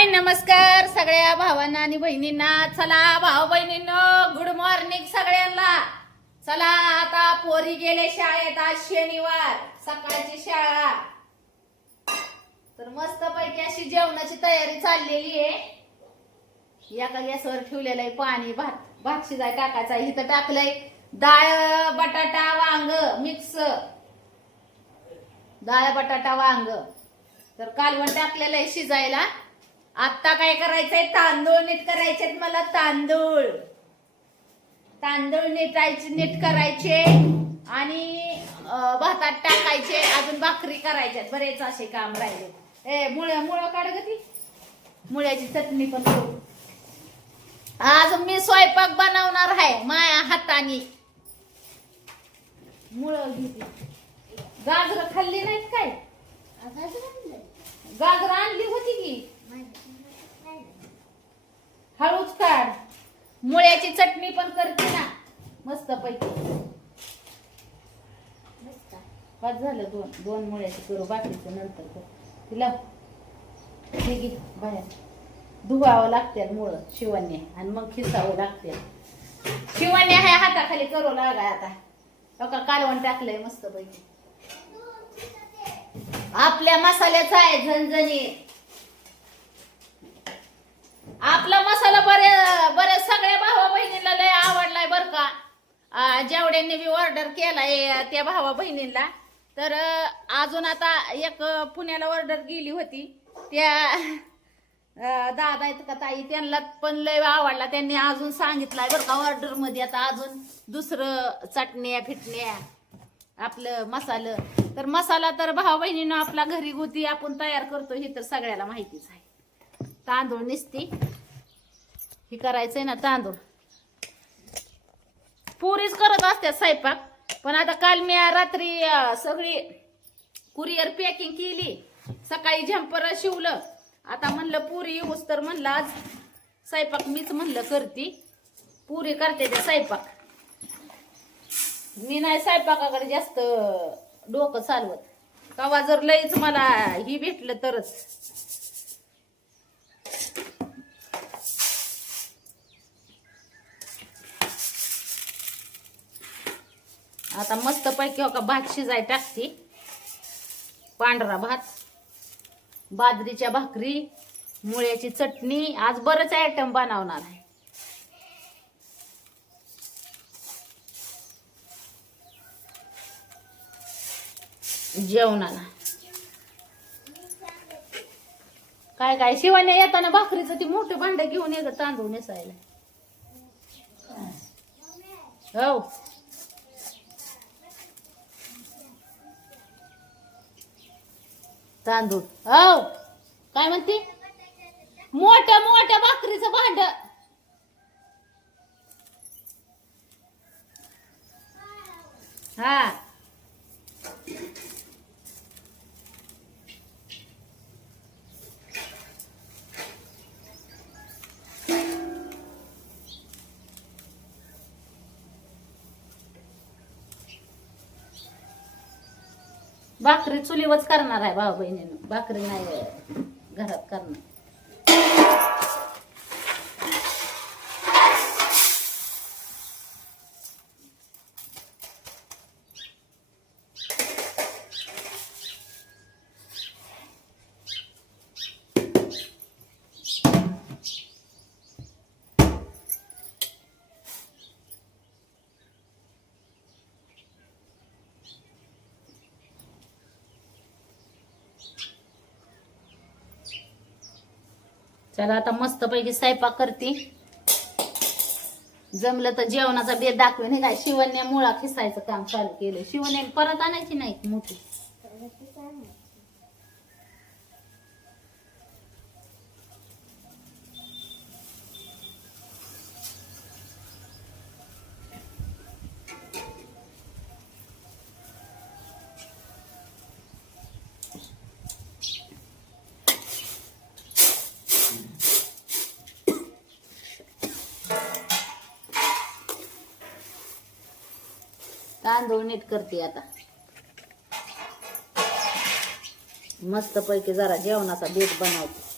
हाय नमस्कार सगळ्या भावांना आणि बहिणींना. चला भाऊ बहिणींनो, गुड मॉर्निंग सगळ्यांना. चला आता पोरी गेले शाळेत. आज शनिवार सकाळची शाळा. तर मस्त पैकी अशी जेवणाची तयारी चाललेली आहे. एका गॅसवर ठेवलेलं आहे पाणी. भात शिजाय टाकायचा. इथं टाकलंय डाळ बटाटा वांग मिक्स. डाळ बटाटा वांग. तर कालवण टाकलेलं आहे शिजायला. आता काय करायचंय, तांदूळ नीट करायचे मला. तांदूळ नीट करायचे आणि भातात टाकायचे. अजून भाकरी करायच्यात. बरेच असे काम राहिले. मुळं काढ ग ती. मुळ्याची चटणी पण करू. आज मी स्वयंपाक बनवणार आहे माझ्या हाताने. मुळं घेते. गाजर खाल्ली नाहीत काय? गाजर आणली होती की. हळूच काढ. मुळ्याची चटणी पण करते ना मस्त पैकी. बस झालं. दोन मुळ्याची करू. बाकीचं नंतर कर. तिला ठीक आहे. बाहेर धुवावं लागते मुळ शिवण्या आणि मग खिसावं लागते. शिवण्या ह्या हाताखाली करू लागाय आता. बघा कालवण टाकलंय मस्त पैकी. आपल्या मसाल्याचा आहे झणझणीत. आपला मसाला बऱ्याच सगळ्या भावा बहिणीला लय आवडलाय बर का. जेवढ्यांनी मी ऑर्डर केलाय त्या भावा बहिणीला. तर अजून आता एक पुण्याला ऑर्डर गेली होती. त्या दादा आहेत का ताई, त्यांना पण लय आवडला. त्यांनी अजून सांगितलंय बर का ऑर्डर मध्ये आता अजून दुसरं चटण्या फिटण्या आपलं मसाला. तर मसाला तर भावा बहिणीनं आपला घरी गुती आपण तयार करतो हे तर सगळ्याला माहितीच आहे. तांदूळ निसती हे करायचंय ना. तांदूळ पुरीच करत असतात स्वयंपाक. पण आता काल मी रात्री सगळी कुरिअर पॅकिंग केली. सकाळी झंपर शिवलं. आता म्हणलं पुरी येऊस तर म्हणलं आज स्वयंपाक मीच म्हणलं करती. पुरी करते ते स्वयंपाक. मी नाही स्वयंपाकाकडे जास्त डोकं चालवत. कवा जर लईच मला ही भेटलं तरच. आता मस्त पैकी का भात शिजाय टाकते. पांढरा भात, बाजरीच्या भाकरी, मुळ्याची चटणी. आज बरंच आयटम बनवणार आहे जेवणाला. काय काय शिवाने येताना भाकरीचं ती मोठं भांड घेऊन ये ग तांदूळ नेसायला. हो तांदूळ. हो काय म्हणते? मोठ्या भाकरीचं भांड. हा भाकरी चुलीवरच करणार आहे भाऊ बहिणीनं. भाकरी नाही घरात करणार. चला आता मस्त पैकी स्वयंपाक करते. जमलं तर जेवणाचा बेत दाखवेन. हे काय शिवण्या मुळा खिसायचं काम चालू केलं. शिवण्या परत आणायची नाही मोठी. तांदूळ नीट करते आता. मस्त पैकी जरा जेवणाचा बेत बनवते.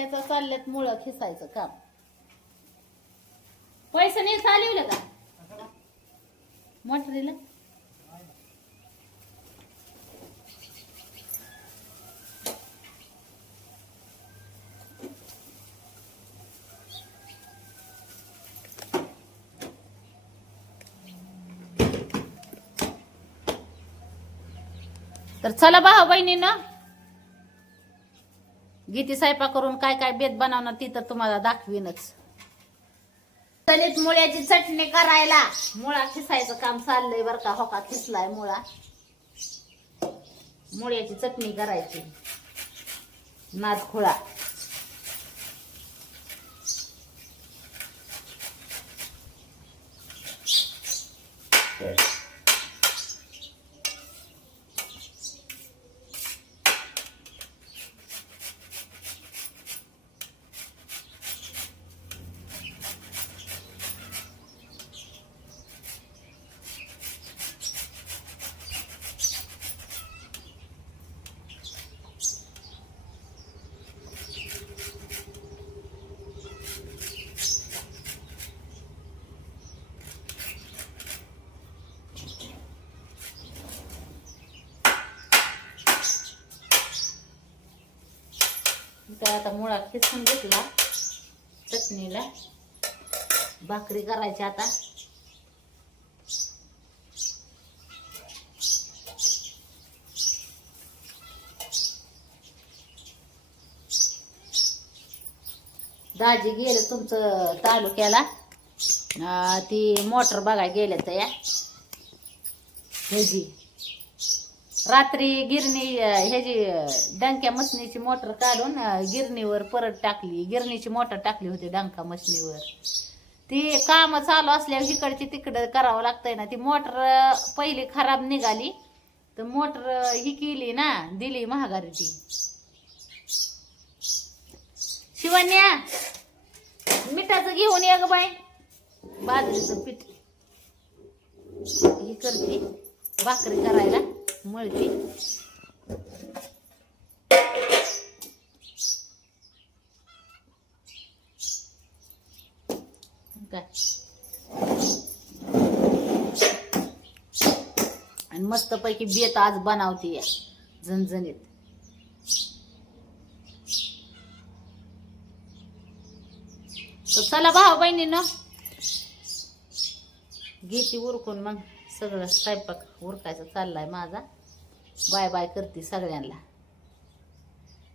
शिवण्याचं चालल्यात मुळं खिसायचं काम. पैसे नाही चालवलं का मोटरीला? तर चला भाऊ बहिणींनो, गीती स्वयंपाक करून काय काय बेत बनवणार ती तर तुम्हाला दाखवीनच. चलित मुळ्याची चटणी करायला मुळा खिसायचं काम चाललंय बरं का. हो का, खिसलाय मुळा. मुळ्याची चटणी करायची नादखुळा. तर आता मुळा खिसून घेतला. चटणीला भाकरी करायची आता. दाजी गेले तुमचं तालुक्याला. ती मोटर बघाय गेले तर या ह्याची रात्री गिरणी ह्याची डंक्या मशनीची मोटर काढून गिरणीवर परत टाकली. गिरणीची मोटर टाकली होती डंका मशनीवर. ती काम चालू असल्यावर इकडची तिकडं करावं लागतंय ना. ती मोटर पहिली खराब निघाली तर मोटर ही केली ना, दिली महागारी ती. शिवण्या मिठाचं घेऊन ये ग बाई. बाजरीचं पीठ ही करते भाकरी करायला मळते. काय आणि मस्त पैकी बेत आज बनवते या झणझणीत. तर चला भाऊ बहिणीनं घेते उरकून मग सगळं स्वयंपाक उरकायचं चाललाय माझा. बाय बाय करते सगळ्यांना.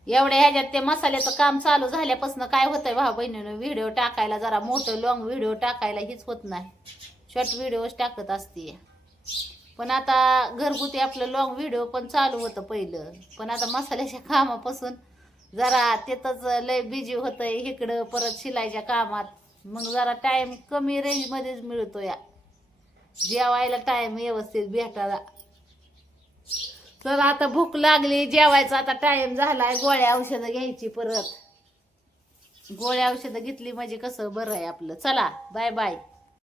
एवढ्या ह्याच्यात ते मसाल्याचं काम चालू झाल्यापासून काय होतंय भाऊ बहिणीनं, व्हिडिओ टाकायला जरा मोठं लॉंग व्हिडिओ टाकायला हीच होत नाही. शॉर्ट व्हिडिओच टाकत असते. पण आता घरगुती आपलं लॉंग व्हिडिओ पण चालू होतं पहिलं. पण आता मसाल्याच्या कामापासून जरा तिथंच लय बिजी होतंय. इकडं परत शिलाईच्या कामात मग जरा टाइम कमी रेंजमध्येच मिळतो या. जेवायला टाइम व्यवस्थित भेटायला. तर आता भूक लागली, जेवायचा आता टाइम झालाय. गोळ्या औषधं घ्यायची परत. गोळ्या औषधं घेतली म्हणजे कसं बरं आहे आपलं. चला बाय बाय.